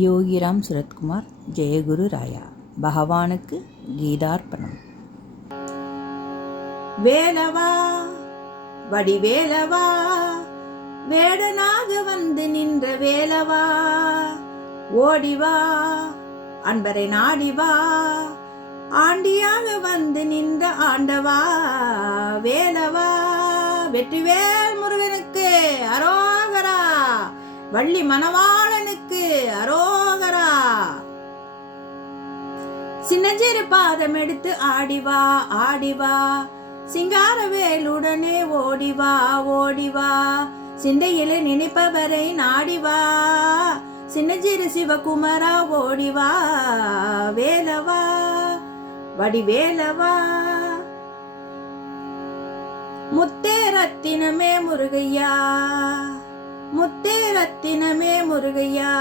யோகிராம் சுரத்குமார். ஜெயகுரு ராயா. பகவானுக்கு கீதார்ப்பணம். வேலவா வடிவேலவா, வேடனாக வந்து நின்ற வேலவா, ஓடிவா அன்பரை நாடிவா, ஆண்டியாக வந்து நின்ற ஆண்டவா, வேலவா. வெற்றிவேல் முருகனுக்கு அரோகரா, வள்ளி மணவாளனுக்கு அரோகரா. சின்னஞ்சிறு பாதம் எடுத்து ஆடிவா ஆடிவா, சிங்கார வேலுடனே ஓடிவா ஓடிவா, சிந்தையில நினைப்பவரை நாடிவா, சின்னஞ்சிறு சிவகுமரா ஓடிவா, வேலவா வடிவேலவா. முத்தே ரத்தினமே முருகையா, முத்தே ரத்தினமே முருகையா,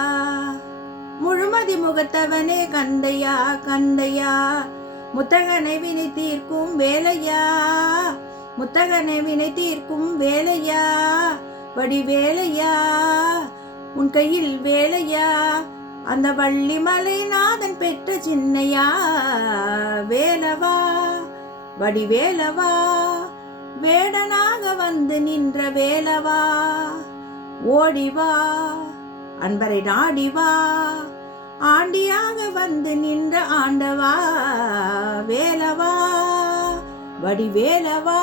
முழுமதி முகத்தவனே கந்தையா கந்தையா, முத்தகனை வினை தீர்க்கும் வேலையா, முத்தகனை வினை தீர்க்கும் வேலையா, வடிவேலையா. உன் கையில் வேலையா, அந்த வள்ளிமலை நாதன் பெற்ற சின்னையா, வேலவா வடிவேலவா. வேடனாக வந்து நின்ற வேலவா, ஓடிவா அன்பரை நாடிவா, ஆண்டியாக வந்து நின்ற ஆண்டவா, வேலவா வடிவேலவா.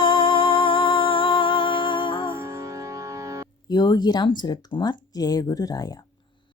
யோகிராம் சுரத்குமார். ஜெயகுரு ராயா.